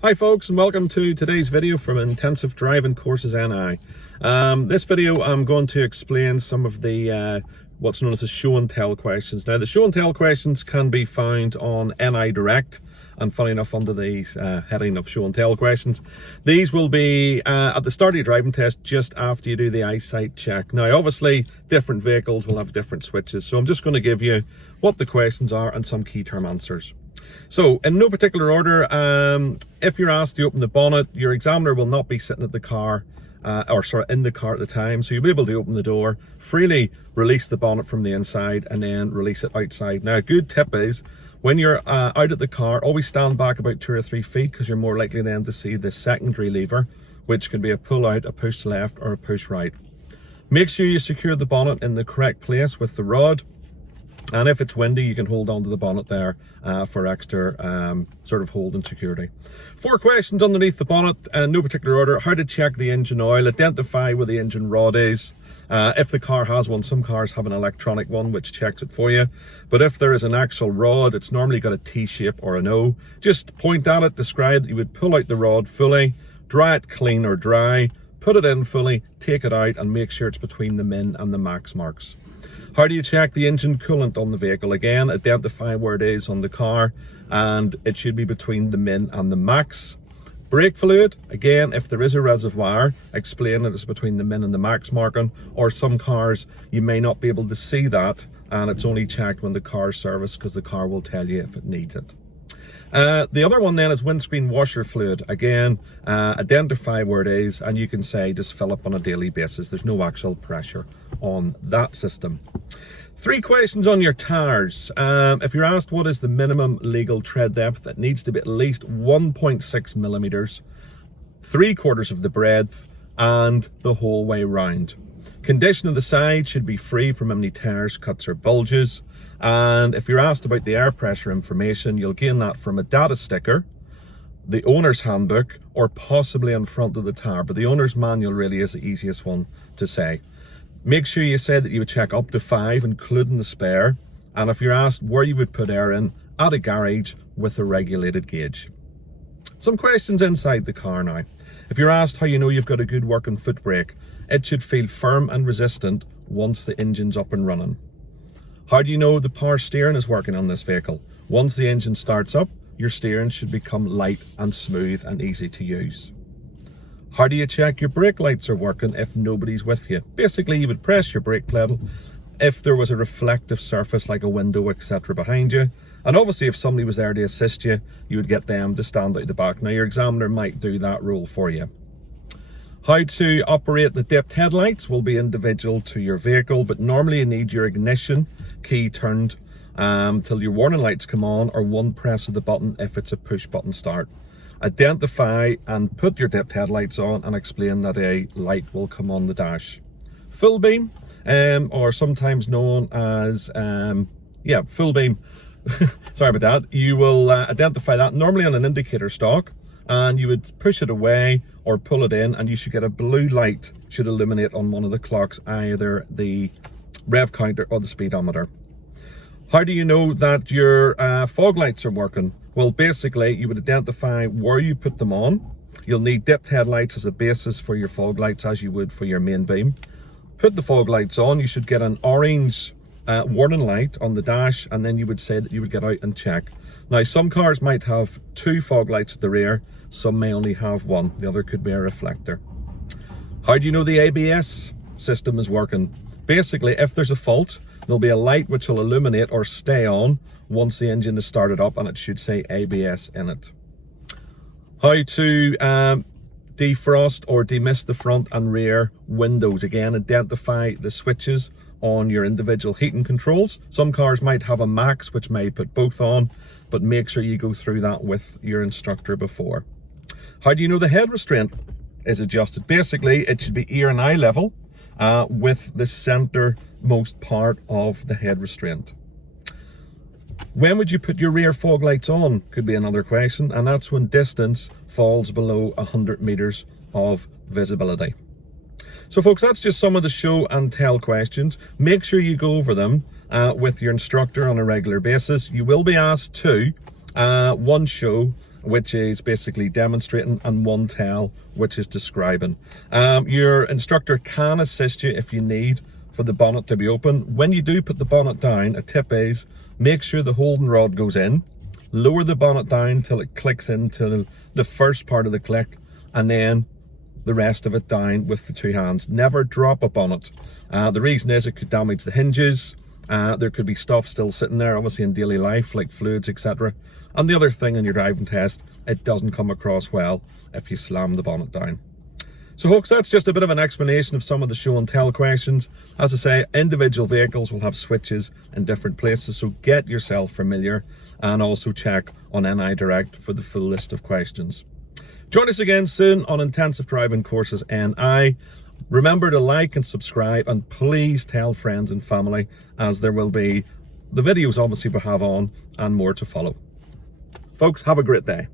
Hi folks, and welcome to today's video from Intensive Driving Courses NI. This video I'm going to explain some of the what's known as the show and tell questions. Now the show and tell questions can be found on NI Direct, and funny enough under the heading of show and tell questions. These will be at the start of your driving test just after you do the eyesight check. Now obviously different vehicles will have different switches, so I'm just going to give you what the questions are and some key term answers. So in no particular order, if you're asked to open the bonnet, your examiner will not be sitting at the car in the car at the time, so you'll be able to open the door, freely release the bonnet from the inside and then release it outside. Now a good tip is when you're out at the car, always stand back about 2 or 3 feet, because you're more likely then to see the secondary lever, which can be a pull out, a push left or a push right. Make sure you secure the bonnet in the correct place with the rod. And if it's windy, you can hold on to the bonnet there for extra sort of hold and security. 4 questions underneath the bonnet, in no particular order. How to check the engine oil, identify where the engine rod is. If the car has one, some cars have an electronic one which checks it for you. But if there is an actual rod, it's normally got a T-shape or an O. Just point at it, describe that you would pull out the rod fully, dry it clean or dry, put it in fully, take it out and make sure it's between the min and the max marks. How do you check the engine coolant on the vehicle? Again, identify where it is on the car, and it should be between the min and the max. Brake fluid, again, if there is a reservoir, explain that it's between the min and the max marking, or some cars you may not be able to see that, and it's only checked when the car is serviced, because the car will tell you if it needs it. The other one then is windscreen washer fluid. Again, identify where it is, and you can say just fill up on a daily basis. There's no actual pressure on that system. 3 questions on your tires. If you're asked what is the minimum legal tread depth, it needs to be at least 1.6 millimeters, 3/4 of the breadth, and the whole way round. Condition of the side should be free from any tears, cuts or bulges. And if you're asked about the air pressure information, you'll gain that from a data sticker, the owner's handbook, or possibly in front of the tire. But the owner's manual really is the easiest one to say. Make sure you say that you would check up to 5, including the spare. And if you're asked where you would put air in, at a garage with a regulated gauge. Some questions inside the car now. If you're asked how you know you've got a good working foot brake, it should feel firm and resistant once the engine's up and running. How do you know the power steering is working on this vehicle? Once the engine starts up, your steering should become light and smooth and easy to use. How do you check your brake lights are working if nobody's with you? Basically, you would press your brake pedal if there was a reflective surface like a window, etc. behind you. And obviously if somebody was there to assist you, you would get them to stand out the back. Now your examiner might do that role for you. How to operate the dipped headlights will be individual to your vehicle, but normally you need your ignition key turned till your warning lights come on, or one press of the button if it's a push button start. Identify and put your dipped headlights on and explain that a light will come on the dash. Full beam, or sometimes known as full beam. Sorry about that. You will identify that normally on an indicator stalk, and you would push it away or pull it in, and you should get a blue light should illuminate on one of the clocks, either the rev counter or the speedometer. How do you know that your fog lights are working? Well, basically you would identify where you put them on. You'll need dipped headlights as a basis for your fog lights, as you would for your main beam. Put the fog lights on, you should get an orange warning light on the dash, and then you would say that you would get out and check. Now some cars might have 2 fog lights at the rear, some may only have 1, the other could be a reflector. How do you know the ABS system is working? Basically, if there's a fault, there'll be a light which will illuminate or stay on once the engine is started up, and it should say ABS in it. How to defrost or demist the front and rear windows. Again, identify the switches on your individual heating controls. Some cars might have a max which may put both on, but make sure you go through that with your instructor before. How do you know the head restraint is adjusted? Basically, it should be ear and eye level with the centermost part of the head restraint. When would you put your rear fog lights on? Could be another question, and that's when distance falls below 100 meters of visibility. So folks, that's just some of the show and tell questions. Make sure you go over them with your instructor on a regular basis. You will be asked to one show which is basically demonstrating, and 1 tell, which is describing. Your instructor can assist you if you need for the bonnet to be open. When you do put the bonnet down, a tip is make sure the holding rod goes in, lower the bonnet down till it clicks into the first part of the click, and then the rest of it down with the 2 hands. Never drop a bonnet. The reason is it could damage the hinges. There could be stuff still sitting there, obviously in daily life, like fluids, etc. And the other thing in your driving test, it doesn't come across well if you slam the bonnet down. So folks, that's just a bit of an explanation of some of the show and tell questions. As I say, individual vehicles will have switches in different places, so get yourself familiar, and also check on NI Direct for the full list of questions. Join us again soon on Intensive Driving Courses NI. Remember to like and subscribe, and please tell friends and family, as there will be the videos obviously we have on and more to follow. Folks, have a great day.